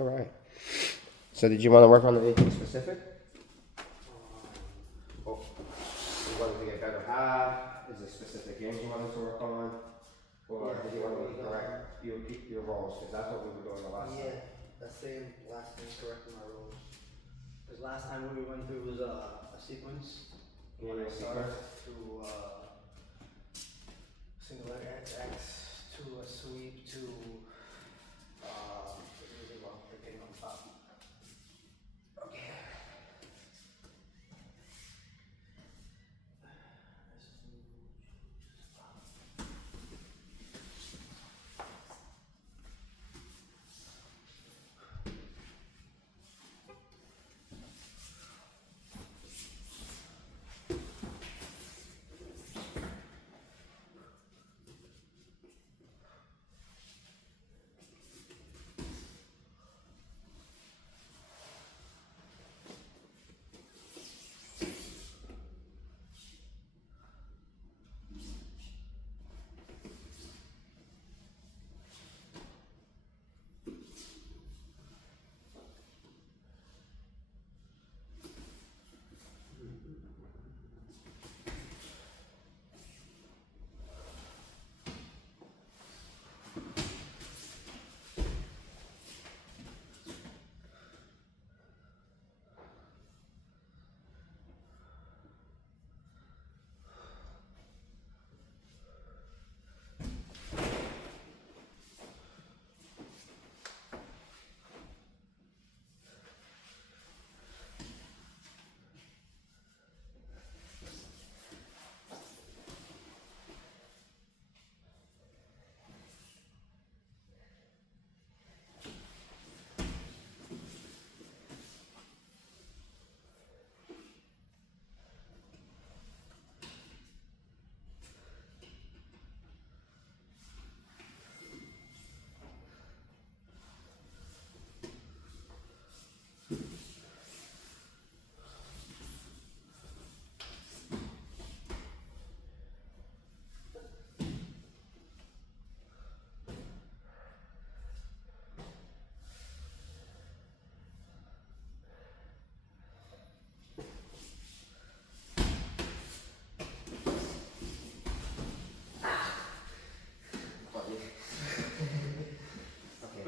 All right. So did you want to work on anything specific? Oh, you wanted to get better at? Is it specific games you wanted to work on? Or did you want me to correct your roles? Because that's what we were doing the last time. Yeah, the same last thing, correcting my roles. Because last time what we went through was a sequence. When I started to single letter X to a sweep to picking on top. Okay.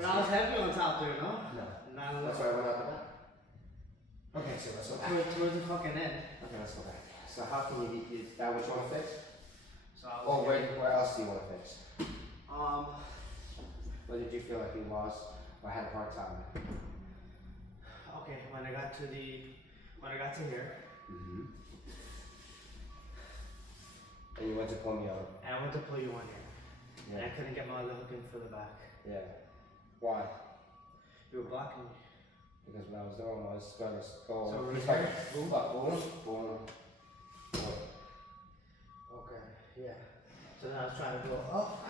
But I was heavy on top there, no? No. That's why I went out the back. Okay, so let's go back. Towards the fucking end. Okay, let's go back. So how can you is that what you want to fix? So I was Oh, where else do you want to fix? Um, What did you feel like you lost or had a hard time with? okay, when I got to here. Mm-hmm. And you went to pull me out. And I went to pull you on here. Yeah. And I couldn't get my other hook in for the back. Yeah. Why? You were blocking me. Because what I was doing was going to go. So boom, boom, boom, boom, boom. Okay, yeah. So then I was trying to go up.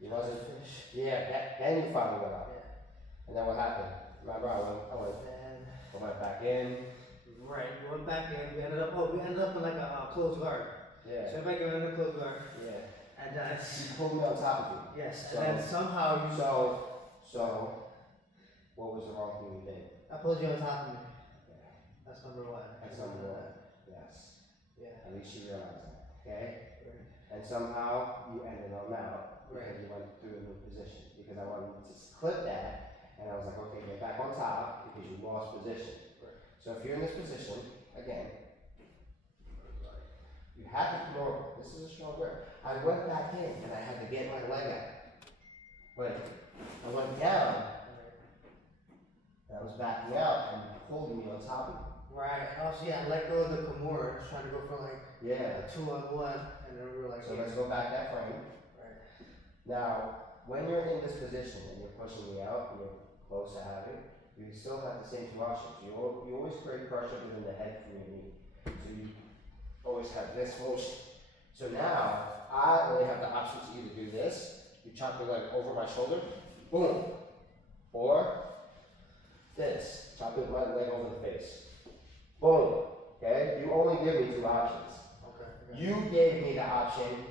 You wasn't finish. Yeah, then you finally went up. Yeah. And then what happened? Remember I went back in. Right, we went back in. We ended up in like a closed guard. Yeah. So back in a closed guard. Yeah. And you pulled me on top of you. yes, So, and then somehow you. So, what was the wrong thing you did? I pulled you on top of me. Yeah. That's number one. That's number one. Yes. Yeah. At least you realize that. Okay. Right. And somehow you ended on out because you went through a new position. Because I wanted to clip that, and I was like, okay, get back on top because you lost position. Right. So if you're in this position again, you have to come over. This is a strong grip. I went back in and I had to get my leg out. But I went down and I was backing out and holding me on top of me. Right. Oh, so yeah, I let go of the Kimura. I was trying to go for like a 2-on-1, and then we were like. So let's go back that frame. Right. Now, when you're in this position and you're pushing me out and you're close to having, you still have the same two options. You always create pressure within the head from your knee. So you always have this motion. So now, I only have the option to either do this, you chop your leg over my shoulder, boom, or this, chop your leg over the face, boom, okay? You only give me two options. Okay. You gave me the option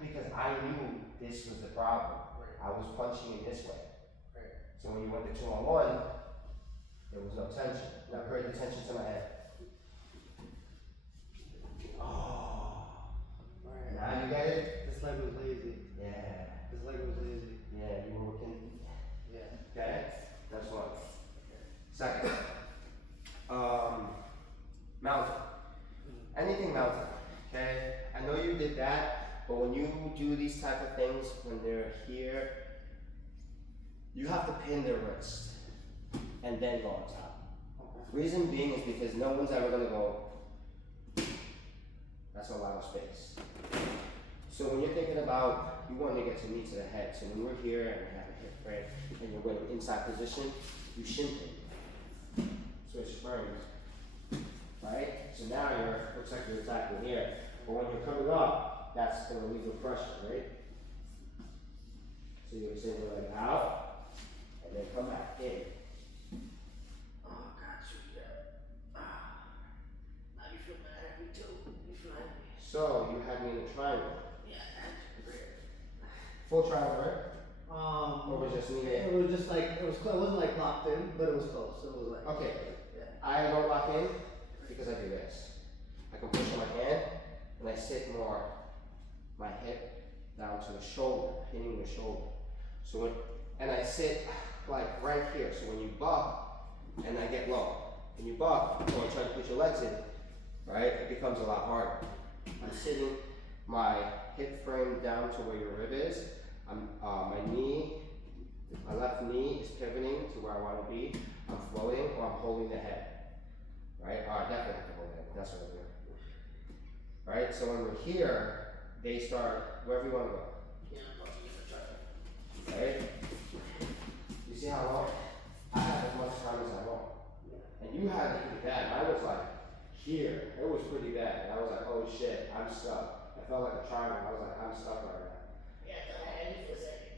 because I knew this was the problem. Right. I was punching in this way. Right. So when you went to 2-on-1, there was no tension. Now create the tension to my head. Oh. Right. Now you get it? This leg was lazy. Yeah. This leg was lazy. Yeah, you were working. Yeah. Okay? That's one. Second. Mountain. Anything mountain. Okay? I know you did that, but when you do these type of things, when they're here, you have to pin their wrist and then go on top. Okay. Reason being is because no one's ever gonna go. That's a lot of space. So when you're thinking about, you want to get your knee to the head. So when we're here and we have a hip frame and you're in inside position, you shin it. Switch frames. Right? So now looks like you're attacking here. But when you're coming up, that's gonna leave the pressure, right? So you're send your leg out and then come back in. Oh, got you. Yeah. Now you feel mad at me too. You feel at me. So you had me in a triangle. Yeah, that's great. Full triangle, right? Or was it just me there? It was just like, it wasn't like locked in, but it was close. It was like. Okay. Yeah. I don't lock in because I do this. I can push on my hand and I sit more my hip down to the shoulder, hitting the shoulder. So and I sit like right here. So when you buck and I get low, and you buck or try to put your legs in, right? It becomes a lot harder. I'm sitting my hip frame down to where your rib is. My knee, my left knee is pivoting to where I want to be. I'm floating or I'm holding the head. Right? I definitely have to hold it. That's what I'm doing. Right? So when we're here, they start wherever you want to go. Yeah, I'm gonna try. Right? You see how long? I have as much time as I want. And you had it pretty bad. Mine was like here. It was pretty bad. And I was like, oh shit, I'm stuck. I felt like a triangle. I was like, I'm stuck right now. Yeah, I thought I had you for a second.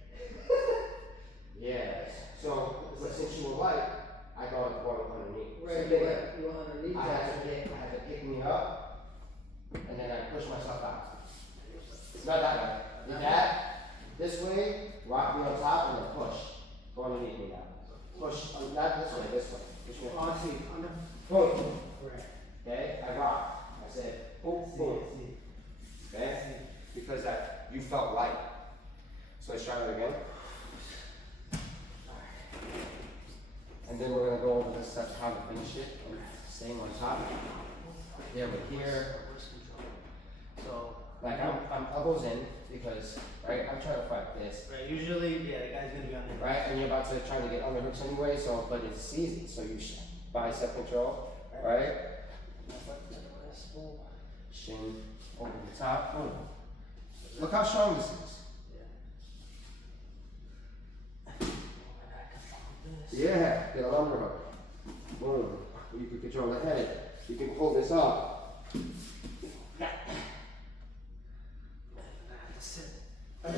Yeah. So, but since you were light, I got it going underneath. Right, So you went underneath. I had to pick me up, and then I push myself out. Not that way. Did that, this way, rock me on top, and then push. Go underneath me now. Push, not this way, this way. Push me. Oh, I see. Under. Boom. Right. Okay, I rock. I said, boom, boom. Okay? Because you felt light. So let's try that again. And then we're gonna go over the steps how to finish it. Staying on top. Yeah, we're here. So, Like I'm elbows in because right, I'm trying to fight this. right, usually, yeah, the guy's gonna be on there. Right, and you're about to try to get underhooks anyway, so but it's easy. So you bicep control, right? Shin over the top. Boom. Look how strong this is. Yeah, get a lumber hook. Boom. You can control the head. You can pull this up. Yeah. A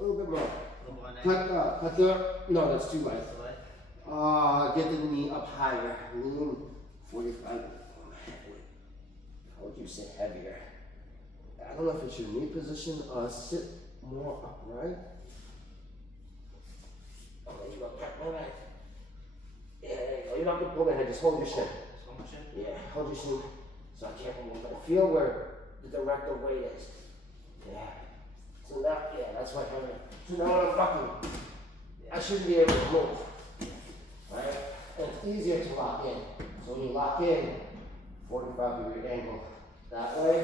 little bit more. Cut the, no, that's too light. Get the knee up higher. Lean 45. How would you say heavier? I don't know if it's your knee position. Sit more upright. You go back my right. Yeah, there you go. You don't have to pull the head, just hold your shin. Yeah, hold your shin so I can't move. But feel where the director weight is. Yeah. So now, yeah, that's what I'm doing. So now when I'm bucking, I shouldn't be able to move. Right? And it's easier to lock in. So when you lock in, 45-degree angle that way,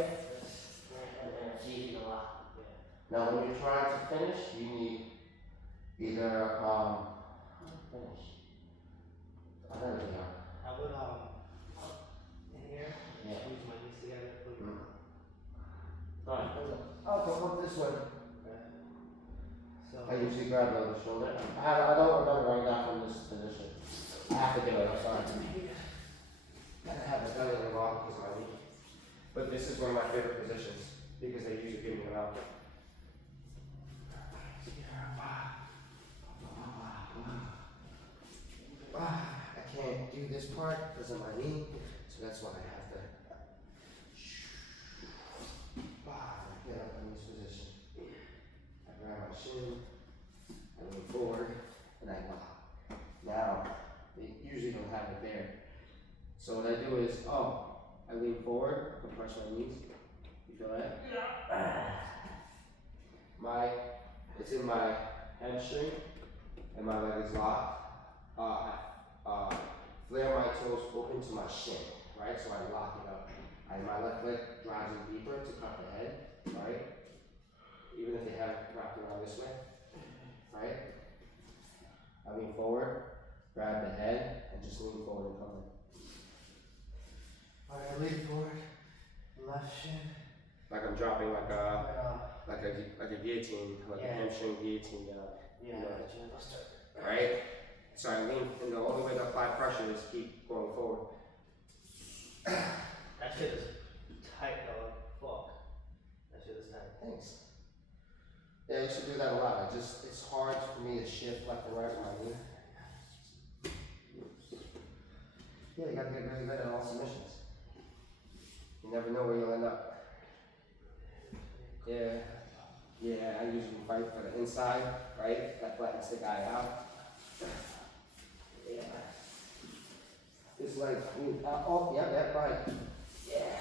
and then it's easy to lock. Now when you're trying to finish, you need either finish. I don't know. I would in here, Yeah. squeeze my knees together. Alright, I'll go up this way. Okay. So I usually grab the other shoulder. I don't remember right now from this position. I have to do it, I'm sorry. I have a belly in the wall because of my knee. But this is one of my favorite positions because they usually give me them out. I can't do this part because of my knee, so that's why I have to get up in this position. I grab my shin, I lean forward. they usually don't have it there. So what I do is, I lean forward, compress my knees. You feel that? Yeah. It's in my hamstring, and my leg is locked. Flare my toes open to my shin, right? So I lock it up. And my left leg drives in deeper to cut the head, right? Even if they have it wrapped around this way, right? I lean forward, grab the head, and just lean forward and come in. Alright, lean forward, left shin. Like I'm dropping like a guillotine, like a hamstring guillotine down. Yeah, Right? So I lean, and the only way to apply pressure is keep going forward. That shit is tight, dog. Fuck. That shit is tight. Thanks. Yeah, you should do that a lot. It's hard for me to shift left and right with my knee. Yeah, you gotta get really good at all submissions. You never know where you'll end up. Yeah, I usually fight for the inside, right? That flattens the guy out. Yeah. It's like, right. Yeah.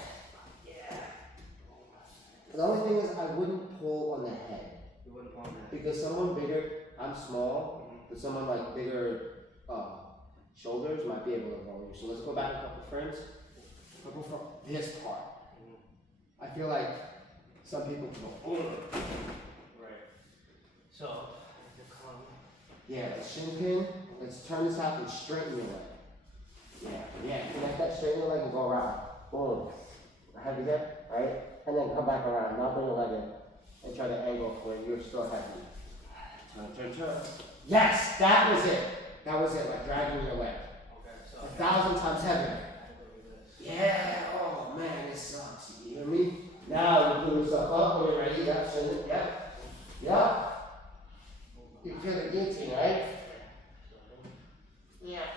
The only thing is I wouldn't pull on the head. You wouldn't want that. Because someone bigger, I'm small, but someone like bigger shoulders might be able to roll you. So let's go back a couple frames. Couple from this part. I feel like some people go, Right. So, you come. Yeah, the shin pin, let's turn this out and straighten your leg. Yeah, connect that, straighten your leg and go around. Boom. Heavy hip, right? And then come back around, now bring your leg in. And try to angle where you're still heavy. Turn. Yes, that was it, like dragging your leg. Okay, so. 1,000 times heavier. Yeah, oh man, it sucks. You hear me? Now you pull yourself up when you're ready. Yep. You feel the guillotine, right? Yeah.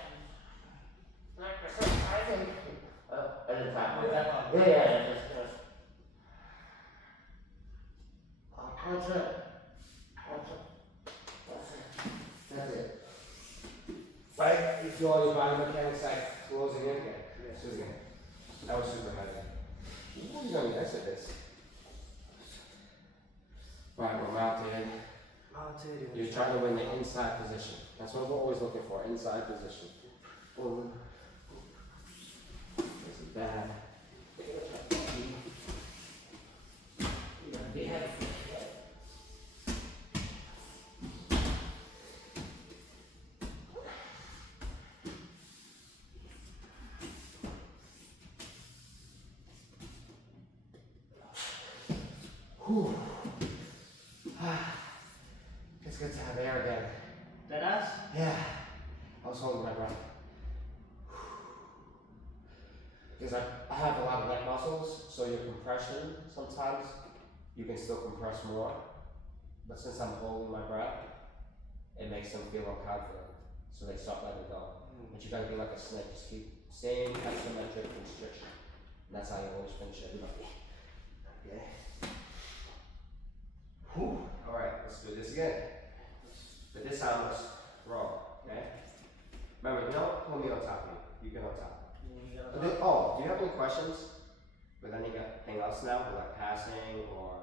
I didn't tap it. Yeah. Punch it. That's it. Right? You feel all your body mechanics like closing in again. That was super heavy. Who's gonna guess at this? Right, we're mounted. You're trying to win the inside position. That's what we're always looking for, inside position. This is bad. You gotta be heavy. Whew. It's good to have air again. That us? Yeah. I was holding my breath. Because I have a lot of neck muscles, so your compression, sometimes you can still compress more. But since I'm holding my breath, it makes them feel more confident. So they stop letting go. But you gotta be like a snake, just keep same isometric constriction. And that's how you always finish everybody. Okay. Whew. Alright, let's do this again. But this time let's roll, okay? Remember, don't pull me on top of you. You get on top. Do you have any questions with anything else now? Like passing or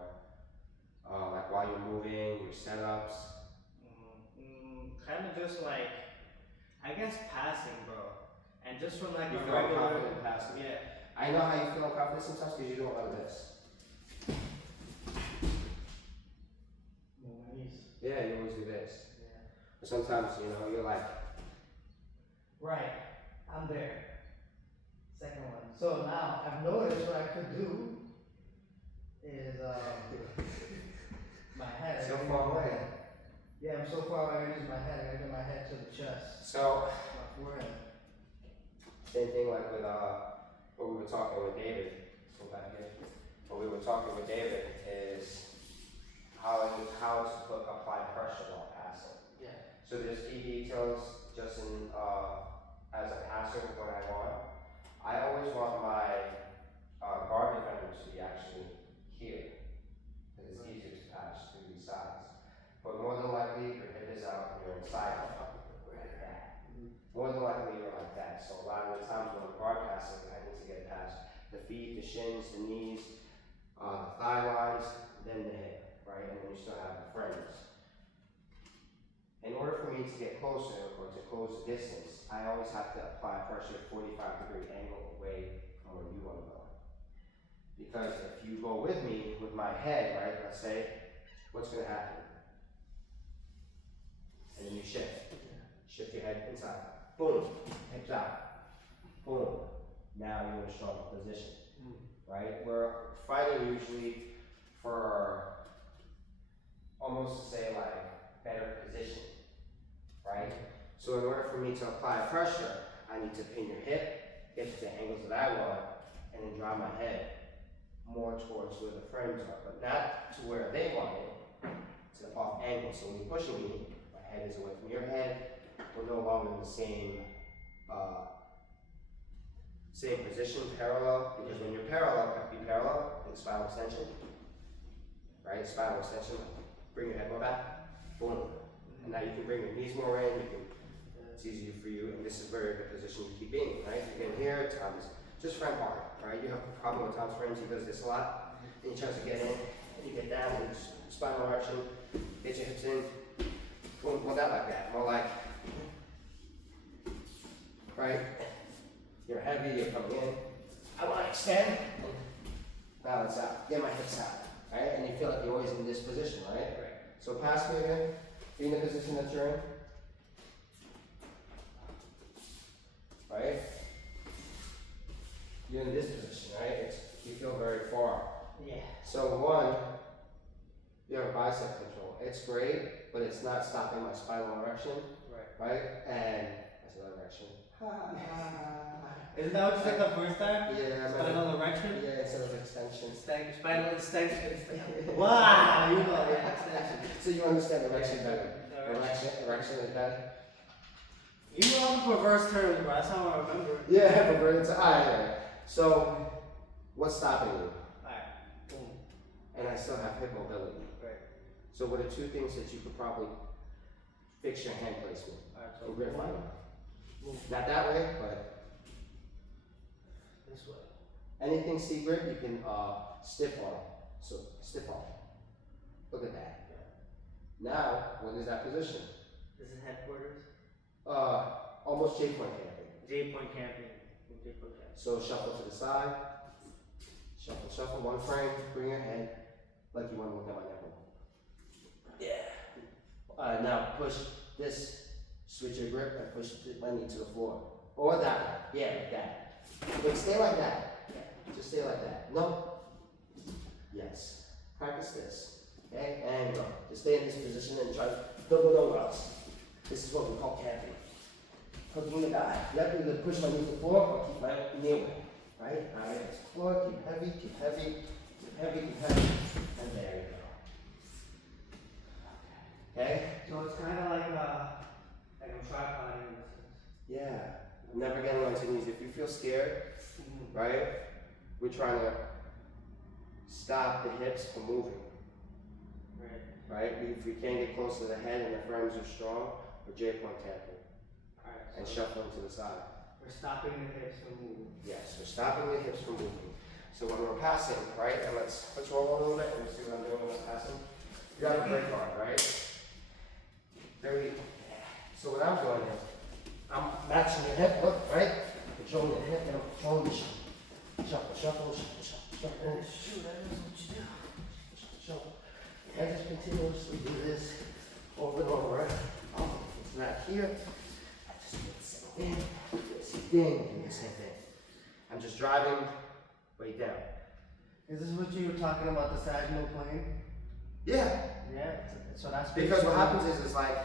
like while you're moving, your setups? Kind of just like, I guess passing, bro. And just from like You a feel regular. confident passing? Yeah. I know how you feel confident sometimes because you don't like this. Yeah, you always do this. Yeah. But sometimes, you're like. Right. I'm there. Second one. So now I've noticed what I could do is my head. So far away. Yeah, I'm so far away. I use my head. I gotta get my head to the chest. So. My forehead. Same thing like with what we were talking with David. Let's go back here. What we were talking with David is how to apply pressure while passing. Yeah. So there's key details just in as a passer what I want. I always want my guard defender to be actually here. Because it's easier to pass through these sides. But more than likely your hip is out and you're inside. more than likely you're like that. So a lot of the times when I'm broadcasting, I need to get past the feet, the shins, the knees, the thigh lines, then the hip, right? And then you still have the frames. In order for me to get closer or to close the distance, I always have to apply pressure at 45-degree angle away from where you want to go. Because if you go with me, with my head, right, let's say, what's going to happen? And then you shift. Shift your head inside. Boom. Hips out. Boom. Now you're in a stronger position. Right? We're fighting usually for almost to say like better position. Right? So in order for me to apply pressure, I need to pin your hip, get to the angles that I want, and then drive my head more towards where the frames are, but not to where they want it, to the off angle. So when you're pushing me, my head is away from your head. We're no longer in the same position, parallel, because when you're parallel, you have to be parallel in spinal extension, right? Spinal extension, bring your head more back, boom. And now you can bring your knees more in, it's easier for you, and this is a very good position to keep in, right? Again, here, Tom's just frame hard, right? You have a problem with Tom's frames, he does this a lot, and he tries to get in, and you get down, and spinal erection, get your hips in, boom, well, not like that, more like, right? You're heavy, you're coming in. I want to extend, balance out, get my hips out, right? And you feel like you're always in this position, right? Right. So pass me again, be in the position that you're in. Right? You're in this position, right? You feel very far. Yeah. So one, you have bicep control. It's great, but it's not stopping my spinal erection. Right. Right? And I said erection. Isn't that what you said the first time? Yeah. Spinal erection? Yeah, instead of extension. Spinal extension. Wow, you know, yeah, extension. So you understand erection better. Erection is better. You know all the perverse terms, bro. That's how I remember. Yeah, perverse. Alright. So, what's stopping you? Alright. Boom. And I still have hip mobility. Right. So what are two things that you could probably fix your hand placement? Alright, so We're gonna find out. Not that way, but this way. anything secret you can stiff on. So stiff on. Look at that. Yeah. Now, what is that position? This is headquarters. Almost J-point camping. J-point camping. So shuffle to the side. Shuffle, shuffle, one frame. Bring your head like you want to look at my nipple. Yeah. Now push this. Switch your grip and push my knee to the floor. Or that way. Yeah, like that. Wait, stay like that. Yeah. Just stay like that. No. Yes. Practice this. Okay? And go. Just stay in this position and try to double no else. This is what we call camping. Hooking the guy. Yep, either push my knee to the floor or keep my knee away. Right? Alright, it's the floor, keep heavy, keep heavy, keep heavy, keep heavy. And there you go. Okay? So it's kind of like I'm tripoding in this sense. Yeah. Never getting on your knees. If you feel scared, right? We're trying to stop the hips from moving. Right? If we can't get close to the head and the frames are strong, we're J-point tapping. And shuffling to the side. We're stopping the hips from moving. Yes, we're stopping the hips from moving. So when we're passing, right, and let's roll a little bit and see what I'm doing when I'm passing. You have a break guard, right? So what I'm doing is, I'm matching your hip, look, right? Controlling the hip and I'm controlling the shuffle. Shuffle, shuffle, shuffle, shuffle, shuffle. Shoot, that is what you do. Shuffle, shuffle. And just continuously do this over and over. Oh, it's not here. I just do the same thing, do the same thing, do the same thing. I'm just driving weight down. Is this what you were talking about, the sagittal plane? Yeah. Yeah, so that's because what happens is it's like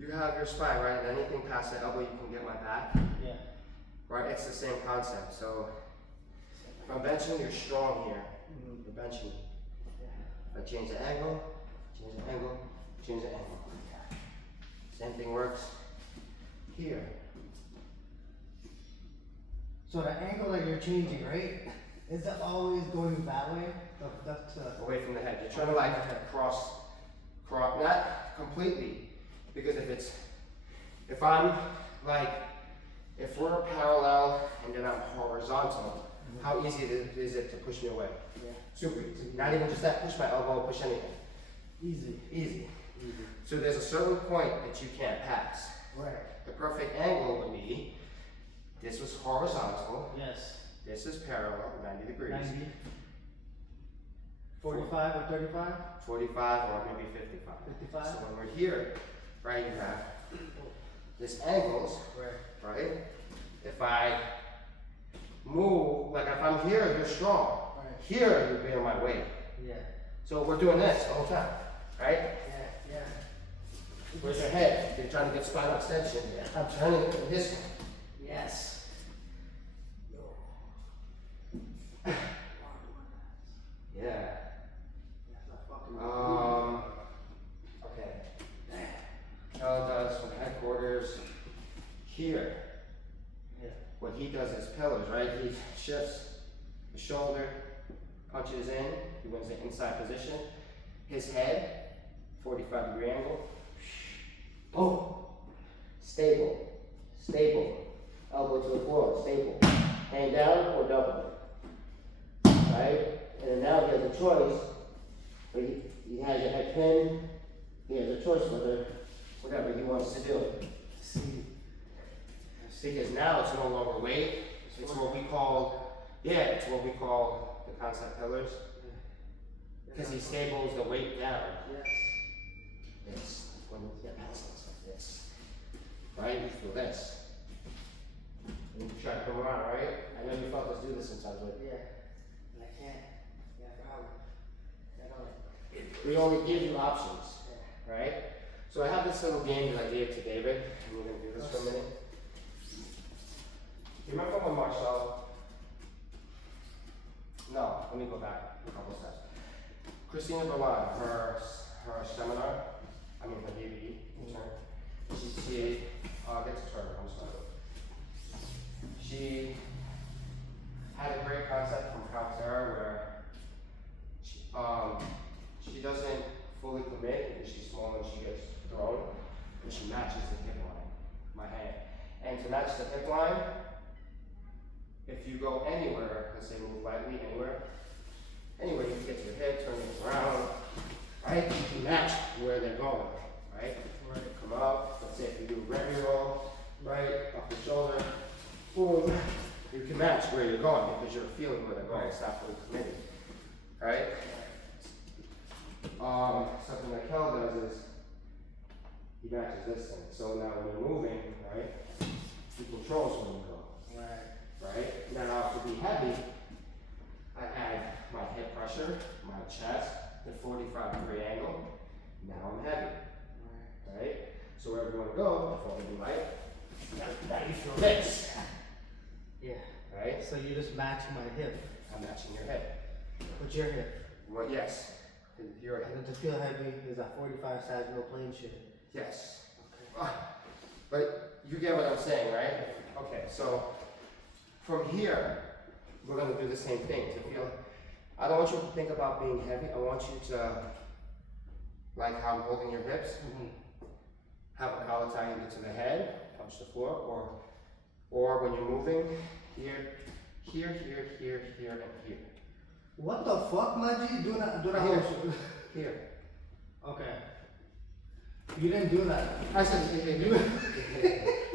you have your spine, right? And anything past the elbow, you can get my back. Yeah. Right? It's the same concept. So if I'm benching, you're strong here. You're benching. If I change the angle, change the angle, change the angle. Same thing works here. So the angle that you're changing, right? Is it always going that way? Away from the head. You're trying to like cross, not completely, because if it's If I'm like, if we're parallel and then I'm horizontal, how easy is it to push me away? Yeah. Super easy. Not even just that, push my elbow, push anything. Easy. Easy. Easy. So there's a certain point that you can't pass. Right. The perfect angle would be, this was horizontal, Yes. this is parallel, 90 degrees. 90. 45 or 35? 45 or maybe 55. 55? So when we're here, right, you have this angles, Right. right? If I move, like if I'm here, you're strong. Right. Here, you bear my weight. Yeah. So we're doing this the whole time, right? Yeah. Yeah. Where's your head? You're trying to get spinal extension. I'm turning it this way. Yes. Yeah. Okay. Cal does from headquarters here. Yeah. What he does is pillars, right? He shifts the shoulder, punches in, he wins the inside position. His head, 45-degree angle. Boom. Stable. Stable. Elbow to the floor. Stable. Hang down or double. Right? And then now he has a choice. But he has your head pinned. He has a choice whether whatever he wants to do. See. Because now it's no longer weight. It's what we call, it's what we call the concept pillars. Because he stables the weight down. Yes. This, when you get past this, like this. Right? You feel this. And you try to come around, right? I know you felt us do this sometimes, but Yeah. And I can't. Yeah, probably. I don't. we only give you options, right? So I have this little game that I gave to David, and we're gonna do this for a minute. You remember when Marcel? No, let me go back a couple steps. Christina Berlin, her seminar, her DVD, she gets a turn, I'm sorry. She had a great concept from Caltera where she doesn't fully commit because she's small and she gets thrown, but she matches the hip line, my hand. And to match the hip line, if you go anywhere, let's say move lightly anywhere you can get to your hip, turn it around, right? You can match where they're going, right? Right. Come up, let's say if you do ready roll, right, off the shoulder, boom, you can match where you're going because you're feeling where they're going, it's not fully committed, right? Something that Kel does is, he matches this thing, so now when you're moving, right, he controls where you go. Right? Now to be heavy, I add my hip pressure, my chest, the 45-degree angle. Now I'm heavy. Right? So wherever you want to go, before we do light, now you feel this. Yeah. Right? So you just match my hip. I'm matching your hip. What's your hip? Well, yes. Your And hip. then to feel heavy is a 45 size no plane shit. Yes. Okay. But you get what I'm saying, right? Okay, so from here, we're going to do the same thing. To feel, I don't want you to think about being heavy. I want you to, like how I'm holding your hips, have a collar tie either to the head, punch the floor, or when you're moving, here, and here. What the fuck, Maji? Do not Here. Here. Okay. You didn't do that. I said,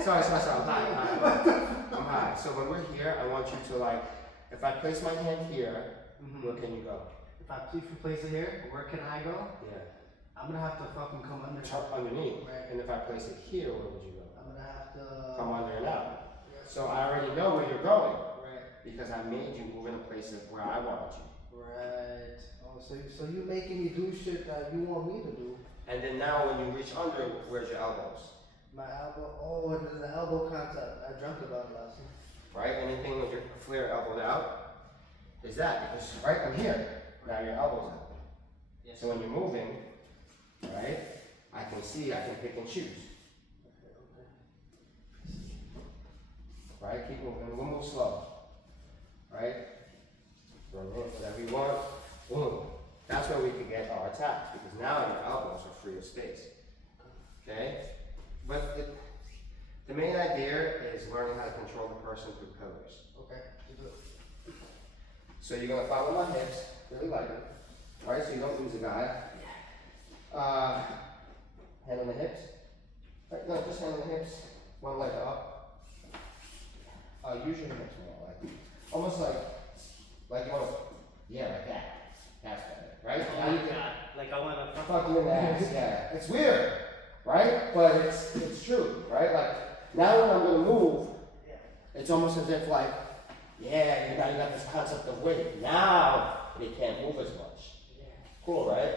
sorry, I'm high. So when we're here, I want you to like, if I place my hand here, where can you go? If I please place it here, where can I go? Yeah. I'm gonna have to fucking come under. Underneath. Right. And if I place it here, where would you go? I'm gonna have to Come under and out. Yeah. So I already know where you're going Right. because I made you move into places where I wanted you. Right. Oh, so you making me do shit that you want me to do? And then now when you reach under, where's your elbows? My elbow. Oh, there's the elbow concept. I dreamt about it last night. Right? Anything with your flare elbowed out is that because right, I'm here. Now your elbow's out. Yes. So when you're moving, right, I can see, I can pick and choose. Okay. Right? Keep moving. We'll move slow. Right? Run in whatever you want. Boom. That's where we can get our attacks because now your elbows are free of space. Okay? But The main idea is learning how to control the person through pillars. Okay, you do it. So you're gonna follow my hips, really lightly, right? So you don't lose the guy. Hand on the hips. Right, no, just hand on the hips. One leg up. Use your hips more, like almost like you want to, yeah, like that. That's better, right? Oh my God. Like I want to Fuck you in the ass, yeah. It's weird, right? But it's true, right? Like now when I'm gonna move, it's almost as if like, yeah, you got this concept of weight. Now they can't move as much. Cool, right?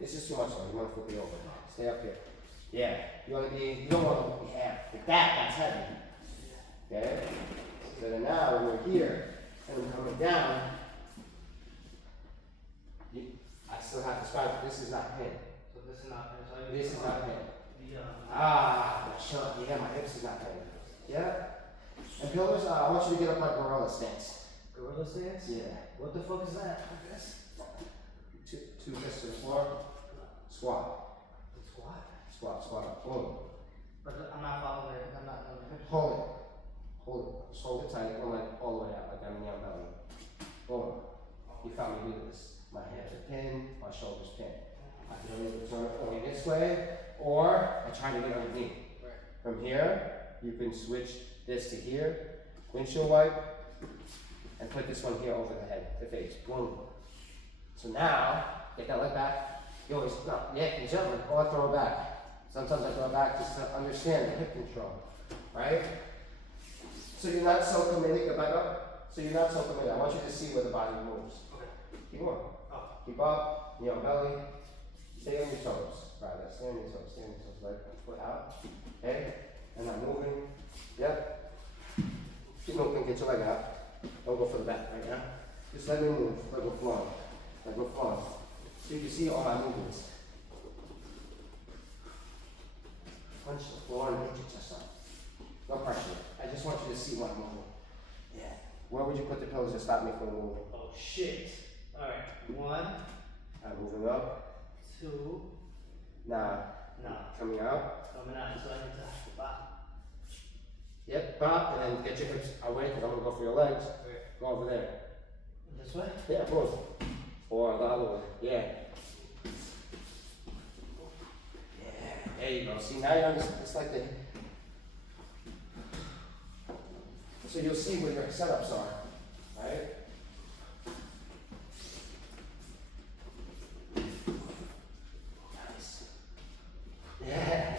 This is too much though. You want to flip it over. Stay up here. Yeah. You don't want to be like that. That's heavy. Okay? So then now when we're here and we're coming down, I still have to spine. This is not pin. So this is not This is not pin. Yeah. Yeah, my hips is not pin. Yeah? And pillars, I want you to get up my gorilla stance. Gorilla stance? Yeah. What the fuck is that? I guess. Two fists to the floor. Squat. Squat. Squat up. Boom. But I'm not following it. I'm not on the hips. Hold it. Hold it. Just hold it tight. Or like all the way out, like I'm in your belly. Boom. You found me do this. My hips are pinned, my shoulders pinned. I can either turn it only this way, or I try to get underneath. Right. From here, you can switch this to here, windshield wipe, and put this one here over the head, the face. Boom. So now, get that leg back. You always, no, yeah, you jump or throw it back. Sometimes I throw it back just to understand the hip control, right? So you're not so committed, go back up. So you're not so committed. I want you to see where the body moves. Okay. Keep going. Up. Keep up, knee on belly. Stay on your toes. Right, stay on your toes, stay on your toes. Leg, foot out. Okay? And I'm moving. Yep. Keep moving, get your leg out. Don't go for the back right now. Just let me move. Let go flow. Let go flow. So you can see all my movements. Punch the floor and hit your chest up. No pressure. I just want you to see what I'm moving. Yeah. Where would you put the pillows to stop me from moving? Oh shit. Alright. 1, I'm moving up. 2. Now, No. coming out. Coming out. So I need to bop. Yep, pop, and then get your hips away because I'm gonna go for your legs. Okay. Go over there. This way? Yeah, boom. Or the other way. Yeah. Yeah. There you go. See, now you understand. It's like the. So you'll see where your setups are, right? Nice. Yeah.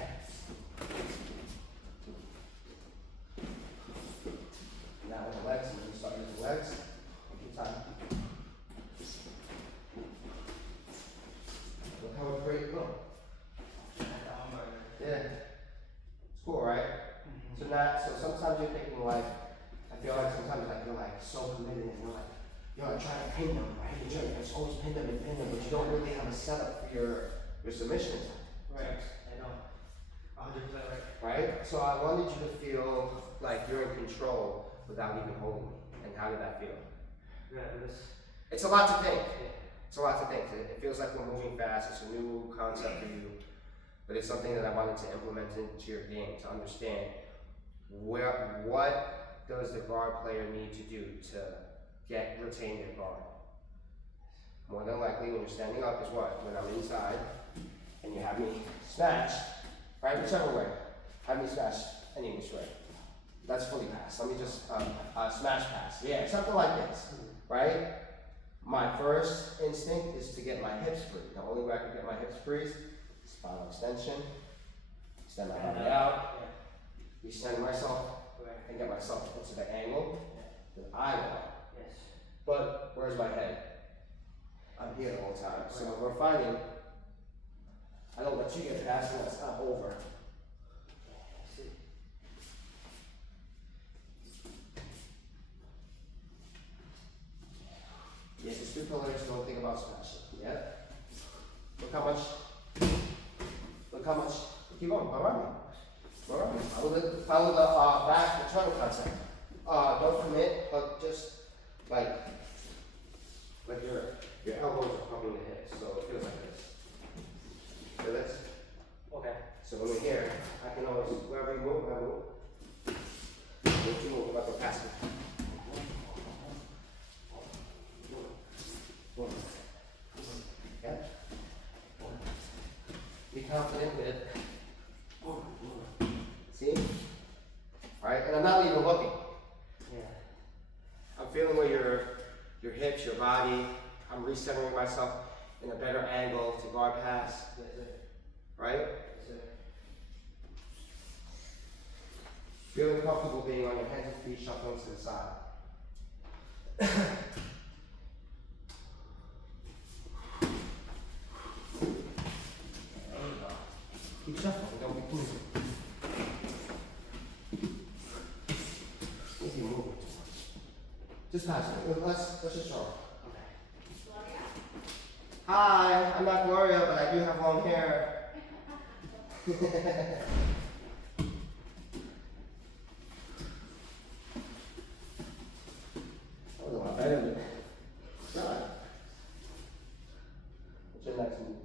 Now with the legs, I'm going to start using legs. Take your time. Look how it's great. Look. Yeah. It's cool, right? So sometimes you're thinking like, I feel like sometimes like you're like so committed and you're like trying to pin them, right? You're trying to always pin them, but you don't really have a setup for your submission. Right. I know. 100% right. Right? So I wanted you to feel like you're in control without even holding me. And how did that feel? Yeah, this. It's a lot to think. Yeah. It's a lot to think. It feels like we're moving fast. It's a new concept for you. But it's something that I wanted to implement into your game to understand what does the guard player need to do to retain their guard. More than likely when you're standing up is what? When I'm inside and you have me smash, right? Whichever way. Have me smash any which way. That's fully pass. Let me just smash pass. Yeah, something like this, right? My first instinct is to get my hips free. The only way I can get my hips free is spinal extension, extend my body out, extend myself, and get myself into the angle that I want. Yes. But where's my head? I'm here the whole time. So when we're fighting, I don't let you get past me, that's not over. Yes, it's 2 pillars, don't think about smashing. Yeah? Look how much, keep going, go around me. Go around me. Follow the back, the turtle concept. Don't commit, but just like your elbows are hugging the hips, so it feels like this. Feel this? Okay. So when we're here, I can always, wherever you move, I move. Move to move, if I go past it. Yeah. Be confident with it. See? Alright, and I'm not even looking. Yeah. I'm feeling where your hips, your body, I'm recentering myself in a better angle to guard pass. Yes, sir. Right? Yes, sir. Feeling comfortable being on your hands and feet shuffling to the side. There you go. Keep shuffling, don't be moving. Maybe moving too much. Just pass it. Let's just show. Hi, I'm not Gloria, but I do have long hair. That was a lot better than God. What's your next move?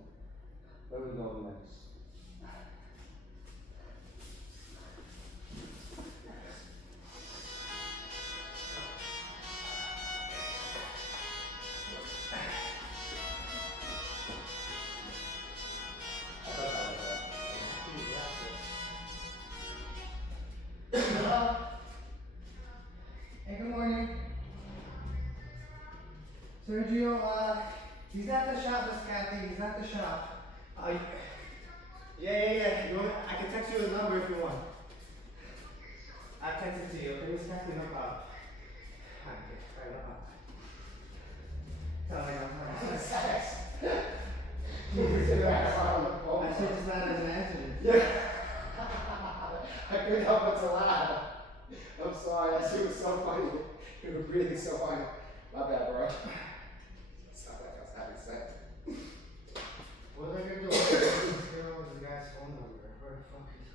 Where are we going next? I thought that was Hello? Hey, good morning. Sergio, he's at the shop, Miss Kathy, he's at the shop. Yeah. You want me? I can text you his number if you want. I'll text it to you. Okay, Miss Kathy, no problem. Alright, no problem. Tell me I'm What's sex? I should just not have answered it. Yeah. I couldn't help but to laugh. I'm sorry, that shit was so funny. It was really so funny. My bad, bro. Stop like I was having sex. What was I gonna do? I was gonna the guy's phone number. Where the fuck is it?